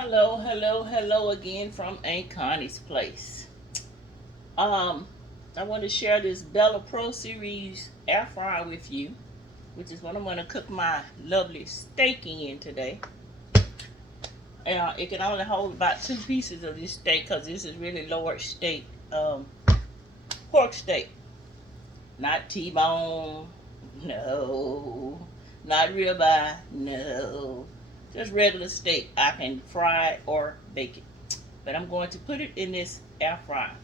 Hello again from Aunt Connie's place. I want to share this Bella Pro Series air fryer with you, which is what I'm going to cook my lovely steak in today. It can only hold about 2 pieces of this steak because this is really large steak, pork steak, not T-bone, no, not ribeye, no, just regular steak. I can fry it or bake it. But I'm going to put it in this air fryer,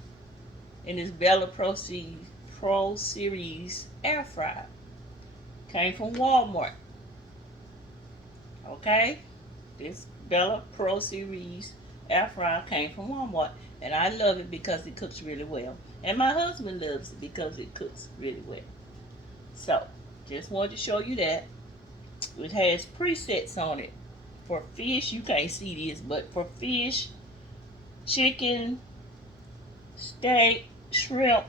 in this Bella Pro Series air fryer. Came from Walmart. Okay? This Bella Pro Series air fryer came from Walmart. And I love it because it cooks really well. And my husband loves it because it cooks really well. So, just wanted to show you that. It has presets on it. For fish, you can't see this, but for fish, chicken, steak, shrimp,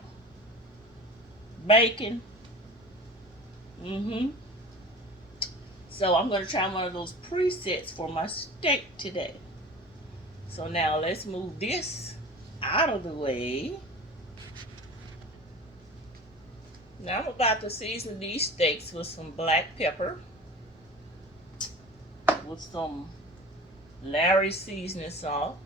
bacon. So I'm going to try one of those presets for my steak today. So now let's move this out of the way. Now I'm about to season these steaks with some black pepper, with some Larry seasoning salt.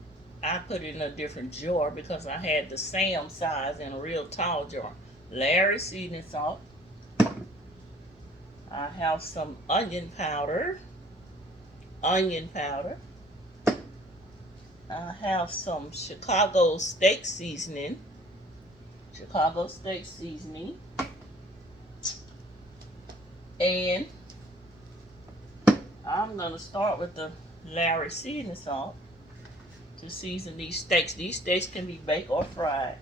I put it in a different jar because I had the Sam size in a real tall jar. Larry seasoning salt. I have some onion powder. I have some Chicago steak seasoning. And I'm going to start with the Larry seasoning salt to season these steaks. These steaks can be baked or fried.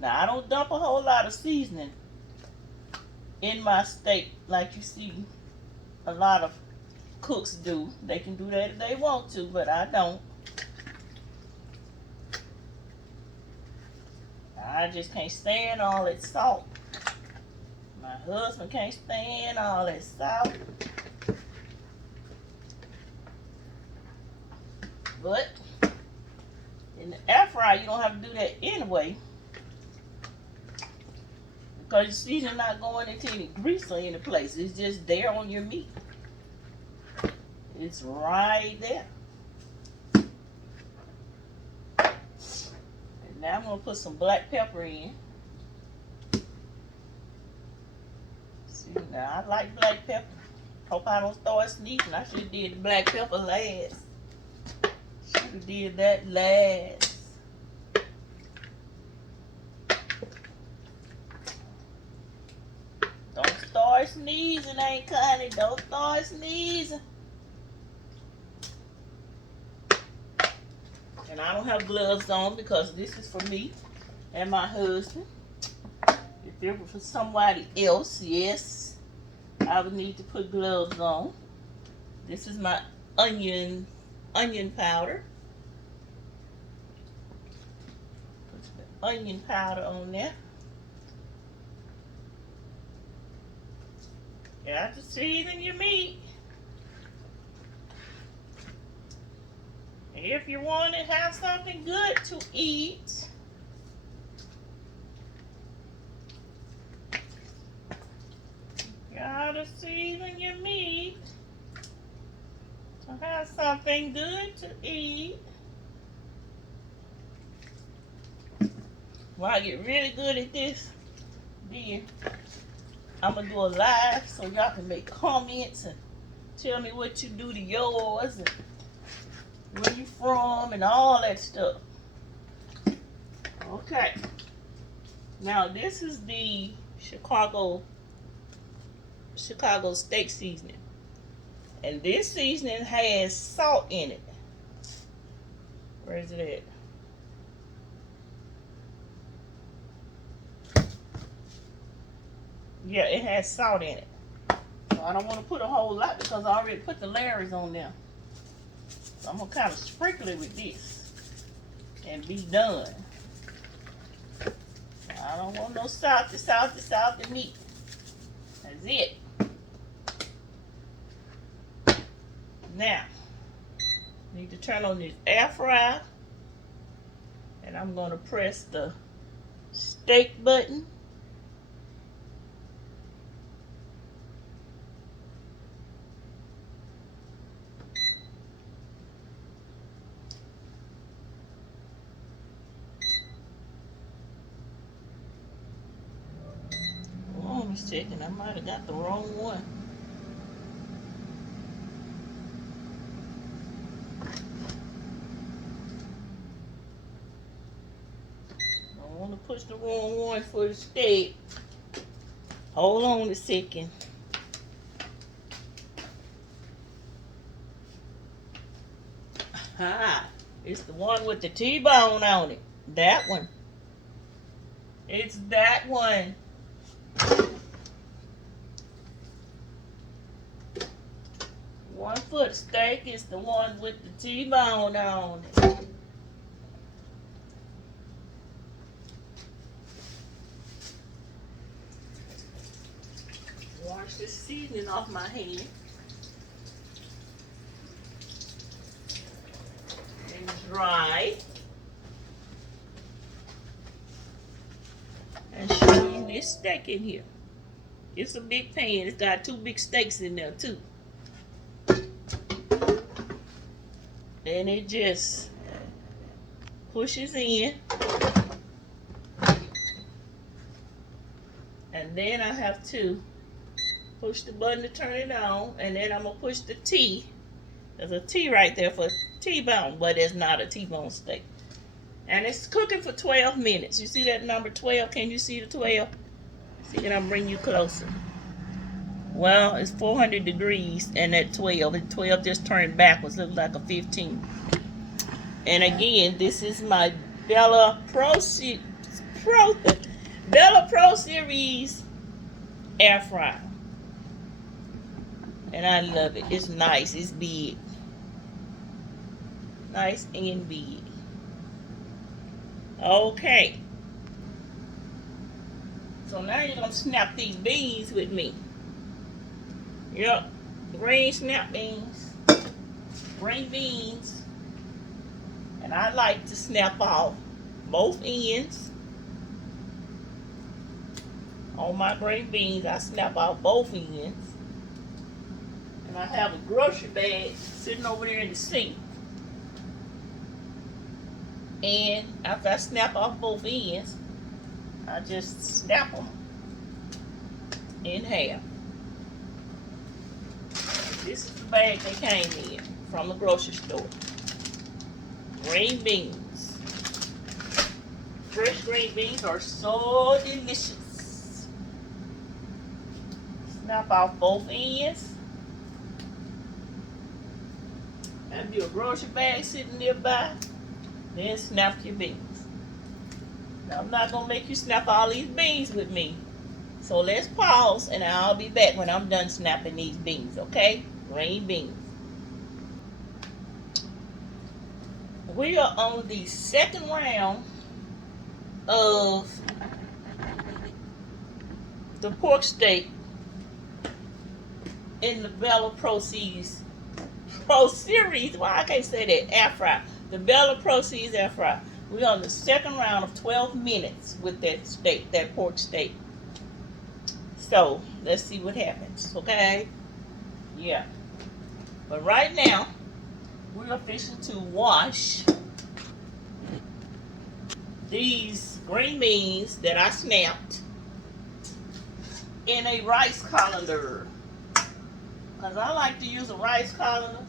Now, I don't dump a whole lot of seasoning in my steak like you see a lot of cooks do. They can do that if they want to, but I don't. I just can't stand all that salt. My husband can't stand all that salt. But in the air fryer, you don't have to do that anyway, because your seasoning not going into any grease or any place. It's just there on your meat. It's right there. And now I'm going to put some black pepper in. See, now I like black pepper. Hope I don't start sneezing. I should have did the black pepper last. Should have did that last. Don't start sneezing, Aunt Connie. Don't start sneezing. And I don't have gloves on because this is for me and my husband. If it were for somebody else, yes, I would need to put gloves on. This is my onion powder. Put the onion powder on there. You have to season your meat. If you want to have something good to eat, you gotta season your meat to have something good to eat. When I get really good at this, then I'm gonna do a live so y'all can make comments and tell me what you do to yours and where you from and all that stuff. Okay. Now this is the Chicago steak seasoning. And this seasoning has salt in it. Where is it at? Yeah, it has salt in it. So I don't want to put a whole lot because I already put the Larry's on there. So I'm going to kind of sprinkle it with this and be done. I don't want no salty meat. That's it. Now, Need to turn on this air fryer. And I'm going to press the steak button. Hold on a second, I might have got the wrong one. I want to push the wrong one for the steak. Hold on a second. Ha! It's the one with the T-bone on it. That one. It's that one. 1 foot steak is the one with the T-bone on it. Wash the seasoning off my hand. And dry. And show you this steak in here. It's a big pan. It's got 2 big steaks in there too. And it just pushes in. And then I have to push the button to turn it on. And then I'm going to push the T. There's a T right there for T-bone, but it's not a T-bone steak. And it's cooking for 12 minutes. You see that number 12? Can you see the 12? See, and I'm bringing you closer. Well, it's 400 degrees and at 12. And 12 just turned backwards. Looks like a 15. And again, this is my Bella Pro Series air fryer. And I love it. It's nice. It's big. Nice and big. Okay. So now you're going to snap these beans with me. Yep. Green snap beans. Green beans. And I like to snap off both ends. On my green beans, I snap off both ends. And I have a grocery bag sitting over there in the sink. And after I snap off both ends, I just snap them in half. This is the bag they came in from the grocery store. Green beans. Fresh green beans are so delicious. Snap off both ends. Have your grocery bag sitting nearby. Then snap your beans. Now I'm not going to make you snap all these beans with me. So let's pause and I'll be back when I'm done snapping these beans, okay? Green beans. We are on the second round of the pork steak in the Bella Pro Series. Why I can't say that? Air fry. The Bella Pro Series air fry. We're on the second round of 12 minutes with that steak, that pork steak. So let's see what happens, okay? Yeah. But right now, we're fixing to wash these green beans that I snapped in a rice colander. Because I like to use a rice colander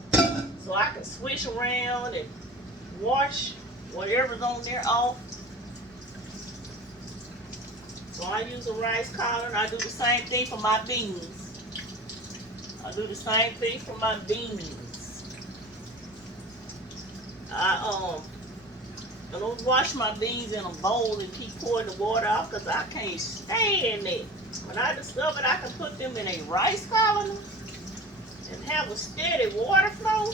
so I can swish around and wash whatever's on there off. So I use a rice colander. I do the same thing for my beans. I don't wash my beans in a bowl and keep pouring the water off because I can't stand it. When I discovered I could put them in a rice colander and have a steady water flow,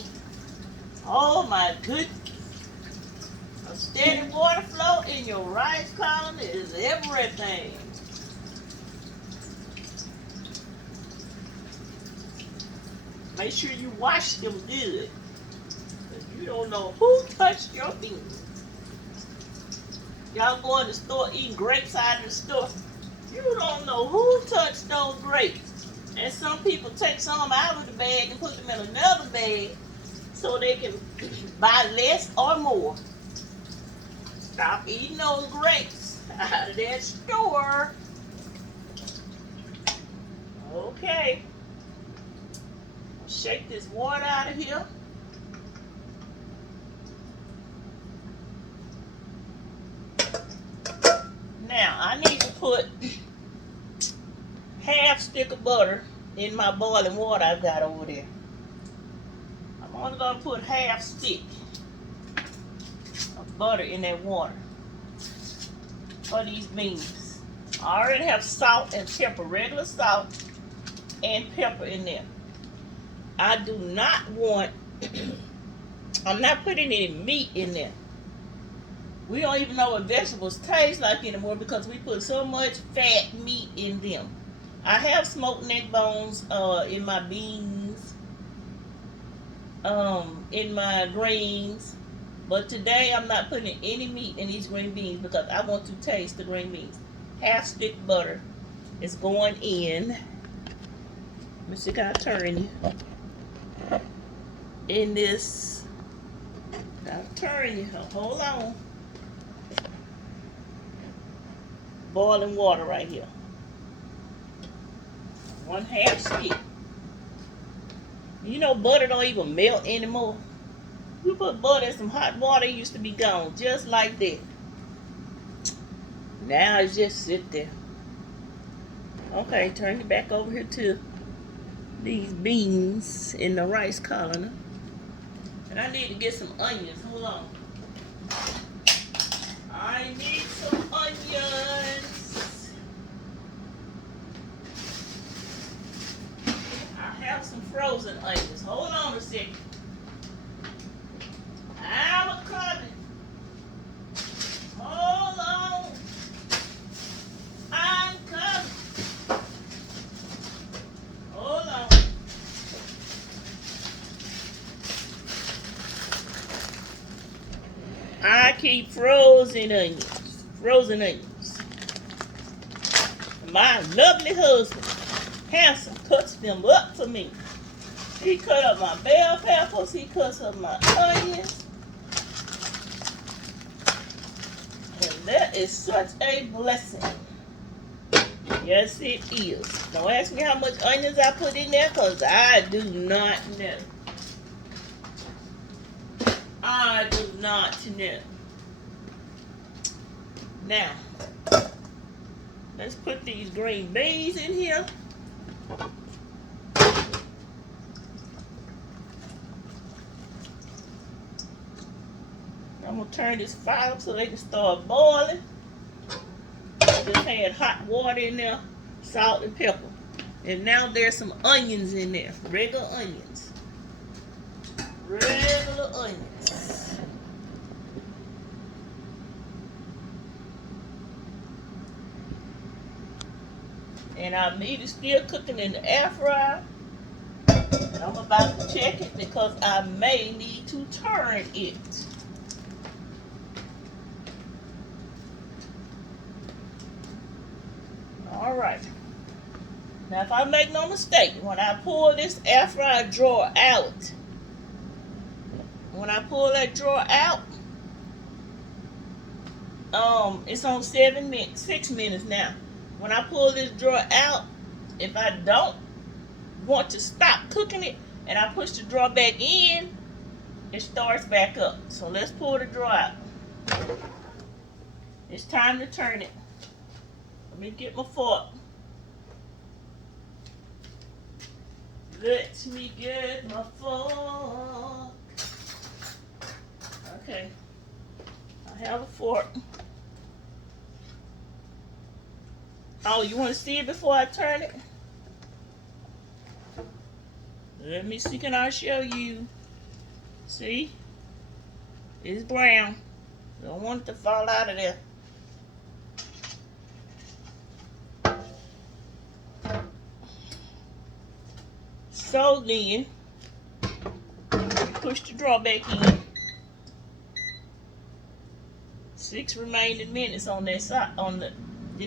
oh my goodness. A steady water flow in your rice colander is everything. Make sure you wash them good. You don't know who touched your beans. Y'all go in the store eating grapes out of the store. You don't know who touched those grapes. And some people take some out of the bag and put them in another bag so they can buy less or more. Stop eating those grapes out of that store. Okay. Shake this water out of here. Now, I need to put half stick of butter in my boiling water I've got over there. I'm only going to put half stick of butter in that water for these beans. I already have salt and pepper, regular salt and pepper in there. I do not want, I'm not putting any meat in there. We don't even know what vegetables taste like anymore because we put so much fat meat in them. I have smoked neck bones in my beans, in my greens, but today I'm not putting any meat in these green beans because I want to taste the green beans. Half stick butter is going in. Let me see, can I turn you? In this, I'll turn you. Hold on. Boiling water right here. 1/2 stick. You know butter don't even melt anymore. You put butter in some hot water, it used to be gone just like that. Now it's just sit there. Okay, turn it back over here to these beans in the rice colony. And I need to get some onions. Hold on. I need some onions. I have some frozen onions. Hold on a second. I'm coming. Hold on. I'm coming. Hold on. I keep frozen onions. Frozen onions. My lovely husband, handsome, cuts them up for me. He cut up my bell peppers. He cuts up my onions. And that is such a blessing. Yes, it is. Don't ask me how much onions I put in there because I do not know. I do not know. Now, let's put these green beans in here. I'm going to turn this fire up so they can start boiling. Just had hot water in there, salt and pepper. And now there's some onions in there, regular onions. Regular onions. And our meat is still cooking in the air fryer. And I'm about to check it because I may need to turn it. Alright. Now if I make no mistake, when I pull this air fryer drawer out, when I pull that drawer out, it's on 6 minutes now. When I pull this drawer out, if I don't want to stop cooking it and I push the drawer back in, it starts back up. So let's pull the drawer out. It's time to turn it. Let me get my fork. Let me get my fork. Okay. I have a fork. Oh, you want to see it before I turn it? Let me see, can I show you? See? It's brown. Don't want it to fall out of there. So then, push the drawer back in. 6 remaining minutes on that side, on the,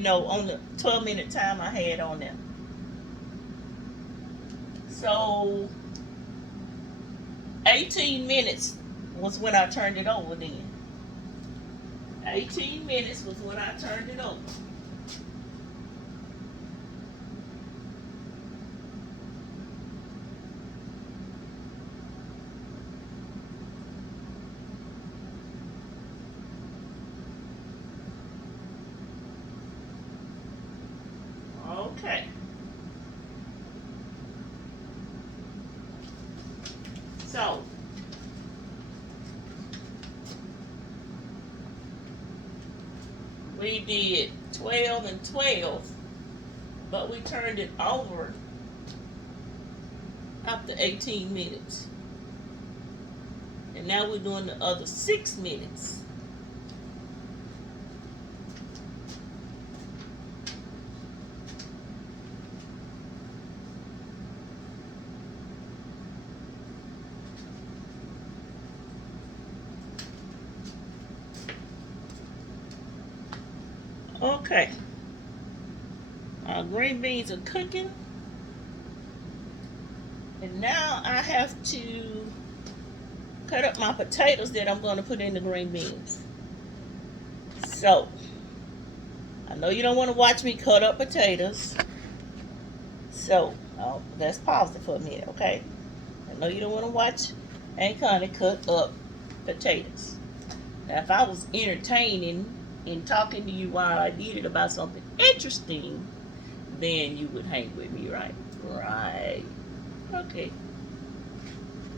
on the 12-minute time I had on there. So 18 minutes was when I turned it over then. 18 minutes was when I turned it over. Okay. So we did 12 and 12, but we turned it over after 18 minutes. And now we're doing the other 6 minutes. Okay. Our green beans are cooking. And now I have to cut up my potatoes that I'm going to put in the green beans. So, I know you don't want to watch me cut up potatoes. So, let's pause it for a minute, okay? I know you don't want to watch Aunt Connie cut up potatoes. Now, if I was entertaining and talking to you while I did it about something interesting, then you would hang with me, right? Right. Okay.